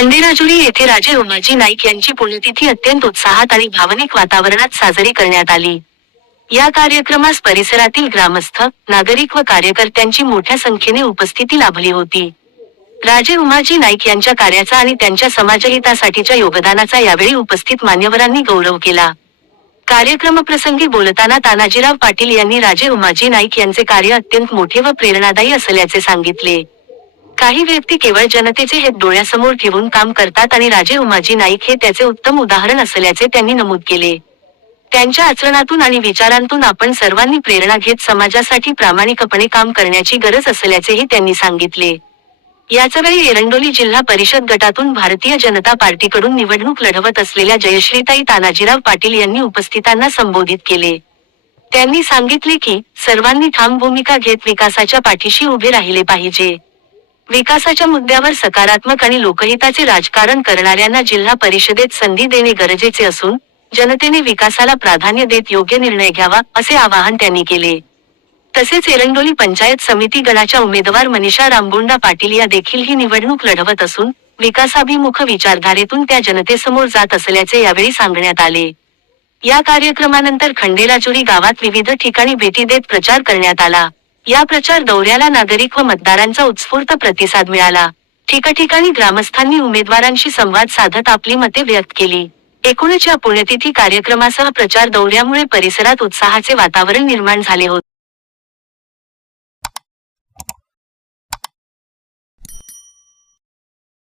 खंडेराजुरी येथे राजे उमाजी नाईक यांची पुण्यतिथी अत्यंत उत्साहात आणि भावनिक वातावरणात साजरी करण्यात आली। या कार्यक्रमास परिसरातील ग्रामस्थ, नागरिक व कार्यकर्त्यांची मोठ्या संख्येने उपस्थिती लाभली होती। राजे उमाजी नाईक यांच्या कार्याचा आणि त्यांच्या समाजहितासाठीच्या योगदानाचा यावेळी उपस्थित मान्यवरांनी गौरव केला। कार्यक्रमप्रसंगी बोलताना तानाजीराव पाटील यांनी राजे उमाजी नाईक यांचे कार्य अत्यंत मोठे व प्रेरणादायी असल्याचे सांगितले। काही व्यक्ती केवळ जनतेचे हित डोळ्यासमोर ठेवून काम करतात आणि राजे उमाजी नाईक हे त्याचे उत्तम उदाहरण असल्याचे त्यांनी नमूद केले। त्यांच्या आचरणातून आणि विचारांतून आपण सर्वांनी प्रेरणा घेत समाजासाठी प्रामाणिकपणे काम करण्याची गरज असल्याचेही त्यांनी सांगितले। याचवेळी एरंडोली जिल्हा परिषद गटातून भारतीय जनता पार्टीकडून निवडणूक लढवत असलेल्या जयश्रीताई तानाजीराव पाटील यांनी उपस्थितांना संबोधित केले। त्यांनी सांगितले की सर्वांनी ठाम भूमिका घेत विकासाच्या पाठीशी उभे राहिले पाहिजे। विकासाच्या मुद्द्यावर सकारात्मक आणि लोकहिताचे राजकारण करणाऱ्यांना जिल्हा परिषदेत संधी देणे गरजेचे असून जनतेने विकासाला प्राधान्य देत योग्य निर्णय घ्यावा, असे आवाहन त्यांनी केले। तसेच एरंडोली पंचायत समिती गणाच्या उमेदवार मनीषा रामगोंडा पाटील या देखील ही निवडणूक लढवत असून विकासाभिमुख विचारधारेतून त्या जनतेसमोर जात असल्याचे यावेळी सांगण्यात आले। या कार्यक्रमानंतर खंडेराजुरी गावात विविध ठिकाणी भेटी देत प्रचार करण्यात आला। या प्रचार दौऱ्याला नागरिक व मतदारांचा उत्स्फूर्त प्रतिसाद मिळाला। ठिकठिकाणी ग्रामस्थांनी उमेदवारांशी संवाद साधत आपली मते व्यक्त केली। एकूणच या पुण्यतिथी कार्यक्रमासह प्रचार दौऱ्यामुळे परिसरात उत्साहाचे वातावरण निर्माण झाले होते।